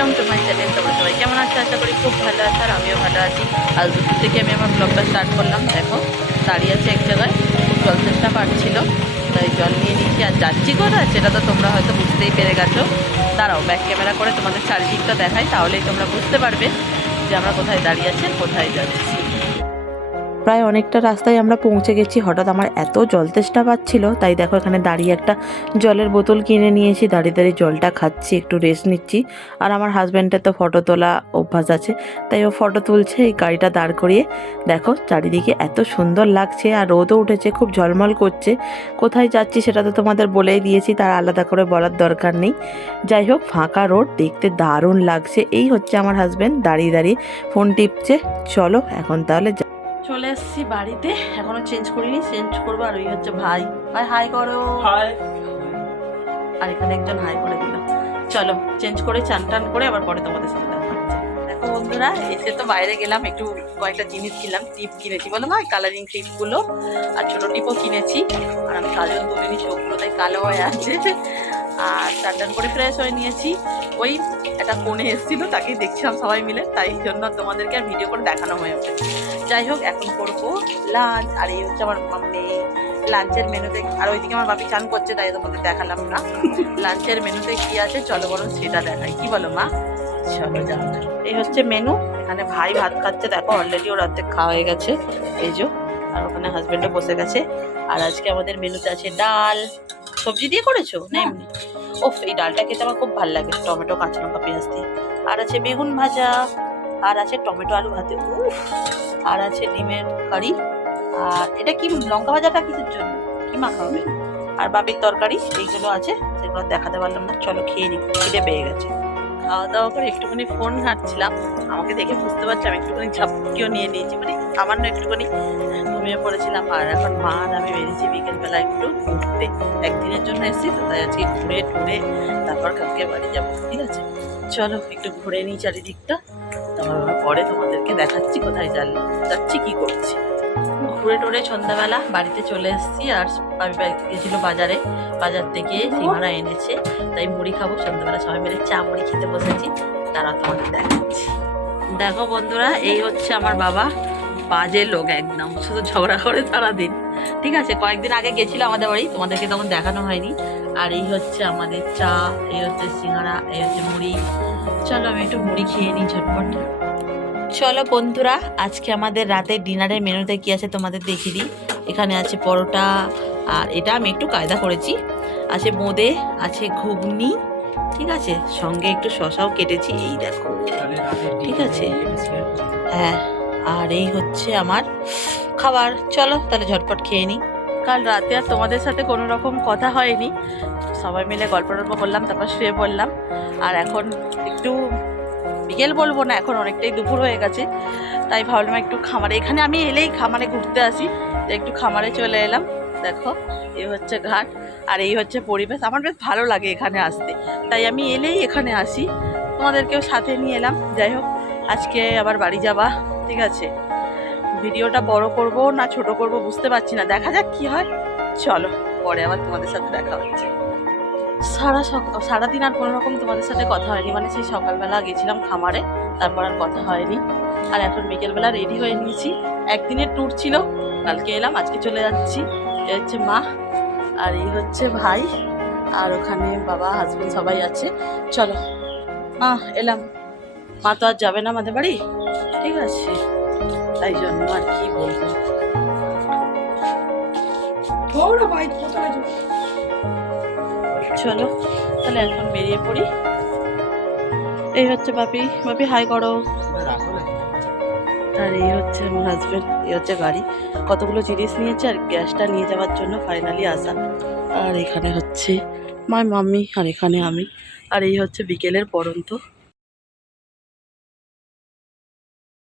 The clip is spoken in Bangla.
ওয়েলকাম টু মাই চ্যানেল তোমার সবাই কেমন আছো? আশা করি খুব ভালো আছে আর আমিও ভালো আছি। আজ দুপুর থেকে আমি আমার ব্লগটা স্টার্ট করলাম। দেখো, দাঁড়িয়ে আছে এক জায়গায়, খুব জল চেষ্টা পাচ্ছিল। তাই জল নিয়ে নিয়েছি, আর যাচ্ছি কোথায় সেটা তো তোমরা হয়তো বুঝতেই পেরে গেছো। দাঁড়াও ব্যাক ক্যামেরা করে তোমাদের চারিদিকটা দেখাই, তাহলেই তোমরা বুঝতে পারবে যে আমরা কোথায় দাঁড়িয়ে আছি কোথায় যাচ্ছি। প্রায় অনেকটা রাস্তায় আমরা পৌঁছে গেছি। হঠাৎ আমার এত জল তেষ্টা পাচ্ছিল, তাই দেখো এখানে দাঁড়িয়ে একটা জলের বোতল কিনে নিয়েছি দাঁড়িয়ে দাঁড়িয়ে জলটা খাচ্ছি, একটু রেস্ট নিচ্ছি। আর আমার হাজব্যান্ডের তো ফটো তোলা অভ্যাস আছে, তাই ও ফটো তুলছে এই গাড়িটা দাঁড় করিয়ে। দেখো, চারিদিকে এত সুন্দর লাগছে আর রোদও উঠেছে, খুব ঝলমল করছে। কোথায় যাচ্ছি সেটা তো তোমাদের বলেই দিয়েছি, তার আলাদা করে বলার দরকার নেই। যাই হোক, ফাঁকা রোড, দেখতে দারুণ লাগছে। এই হচ্ছে আমার হাজব্যান্ড দাঁড়িয়ে দাঁড়িয়ে ফোন টিপছে। চলো, এখন তাহলে চলে এসেছি বাড়িতে। এখনও চেঞ্জ করিনি চেঞ্জ করব আর ওই হচ্ছে ভাই। ভাই হাই করো। আর এখানে একজন হাই করে দিল। চলো চেঞ্জ করে চান টান করে আবার পরে তোমাদের সাথে দেখো বন্ধুরা এসে তো বাইরে গেলাম একটু কয়েকটা জিনিস কিনলাম টিপ কিনেছি। বলো না কালারিং টিপগুলো আর ছোটো টিপও কিনেছি। আর আমি কাজল তুলিনি চোখগুলো তাই কালো হয়ে আছে। আর চান করে ফ্রেশ হয়ে নিয়েছি। ওই একটা ফোনে এসেছিল, তাকেই দেখছিলাম সবাই মিলে, তাই জন্য তোমাদেরকে আর ভিডিও করে দেখানো হয়ে ওঠে। যাই হোক, এখন করব লাঞ্চ আর এই হচ্ছে আমার মাম্মি লাঞ্চের মেনুতে, আর ওইদিকে আমার বাপি চান করছে, তাই তোমাদের দেখালাম না। লাঞ্চের মেনুতে কি আছে, চলো বরং সেটা দেখাই। কি বলো মা? চলো যাও। এই হচ্ছে মেনু এখানে ভাই ভাত খাচ্ছে, দেখো অলরেডি ওর অর্ধেক খাওয়া হয়ে গেছে। এই যে, আর ওখানে হাজবেন্ডও বসে গেছে। আর আজকে আমাদের মেনুতে আছে ডাল। সবজি দিয়ে করেছ? না এমনি? ওফ এই ডালটা খেতে আমার খুব ভালো লাগে টমেটো কাঁচা লঙ্কা পেঁয়াজ দিয়ে। আর আছে বেগুন ভাজা আর আছে টমেটো আলু ভাতে। উফ আর আছে ডিমের কারি। আর এটা কি লঙ্কা ভাজাটা কিসের জন্য? কি মাখা হবে? আর বাপির তরকারি এইগুলো আছে সেগুলো দেখাতে পারলাম না। চলো খেয়ে নিই খিদে পেয়ে গেছে। খাওয়া দাওয়া করে একটুখানি ফোন ঘাঁটছিলাম। আমাকে দেখে বুঝতে পারছি আমি একটুখানি ঝাপকিও নিয়ে নিয়েছি। মানে সামান্য একটুখানি ঘুমিয়ে পড়েছিলাম। আর এখন মা আর আমি বেরিয়েছি বিকেলবেলা একটু ঘুরতে। একদিনের জন্য এসেছি তো, তাই আজকে ঘুরে টুরে তারপর কালকে বাড়ি যাব, ঠিক আছে? চলো, একটু ঘুরে নিই চারিদিকটা। তারপর পরে তোমাদেরকে দেখাচ্ছি কোথায় যাচ্ছি, কি করছি। ঘুরে টুরে সন্ধ্যাবেলা বাড়িতে চলে এসেছি আর আমি গেছিল বাজারে। বাজার থেকে সিঙ্গারা এনেছে, তাই মুড়ি খাব। সন্ধ্যাবেলা সবাই মিলে চা মুড়ি খেতে বসেছি, তারা তোমাদের দেখাচ্ছি। দেখো বন্ধুরা, এই হচ্ছে আমার বাবা। বাজে লোক একদম, শুধু ঝগড়া করে তারা সারাদিন। ঠিক আছে, কয়েকদিন আগে গেছিল আমাদের বাড়ি, তোমাদেরকে তখন দেখানো হয়নি। আর এই হচ্ছে আমাদের চা, এই হচ্ছে সিঙ্গারা, এই হচ্ছে মুড়ি। চলো আমি একটু মুড়ি খেয়ে নিই ঝটপট। চলো বন্ধুরা, আজকে আমাদের রাতের ডিনারের মেনুতে কি আছে তোমাদের দেখিয়ে দিই। এখানে আছে পরোটা, আর এটা আমি একটু কায়দা করেছি। আছে বোঁদে আছে ঘুগনি, ঠিক আছে? সঙ্গে একটু শশাও কেটেছি, এই দেখো। ঠিক আছে? হ্যাঁ আর এই হচ্ছে আমার খাবার। চলো তাহলে ঝটপট খেয়ে নিই। কাল রাতে আর তোমাদের সাথে কোনো রকম কথা হয়নি। সবাই মিলে গল্প টল্প করলাম, তারপর শুয়ে পড়লাম। আর এখন একটু বিকেল বলব না, এখন অনেকটাই দুপুর হয়ে গেছে, তাই ভাবলাম একটু খামারে, এখানে আমি এলেই খামারে ঘুরতে আসি তো একটু খামারে চলে এলাম, দেখো, এই হচ্ছে ঘাট, আর এই হচ্ছে পরিবেশ, আমার বেশ ভালো লাগে এখানে আসতে, তাই আমি এলেই এখানে আসি, তোমাদেরকেও সাথে নিয়ে এলাম, যাই হোক, আজকে আবার বাড়ি যাবা, ঠিক আছে, ভিডিওটা বড় করব না ছোট করব বুঝতে পারছি না, দেখা যাক কি হয়, চলো, পরে আবার তোমাদের সাথে দেখা হচ্ছে। সারা সারাদিন আর কোনো রকম তোমাদের সাথে কথা হয়নি। মানে সেই সকালবেলা গেছিলাম খামারে, তারপর আর কথা হয়নি। আর এখন বিকেলবেলা রেডি হয়ে নিয়েছি। একদিনের ট্যুর ছিল, কালকে এলাম, আজকে চলে যাচ্ছি। এ হচ্ছে মা, আর এই হচ্ছে ভাই, আর ওখানে বাবা হাজবেন্ড সবাই আছে। চলো, মা, এলাম। মা তো আর যাবে না আমাদের বাড়ি? ঠিক আছে। তাই জন্য আর কি বলব। চলো, তাহলে এখন বেরিয়ে পড়ি। এই হচ্ছে বাপি বাপি, হাই করো। আর এই হচ্ছে আমার হাজব্যান্ড এই হচ্ছে গাড়ি। কতগুলো জিনিস নিয়েছে আর গ্যাসটা নিয়ে যাওয়ার জন্য ফাইনালি আসা। আর এখানে হচ্ছে মাই মাম্মি আর এখানে আমি। আর এই হচ্ছে বিকেলের পরন্ত।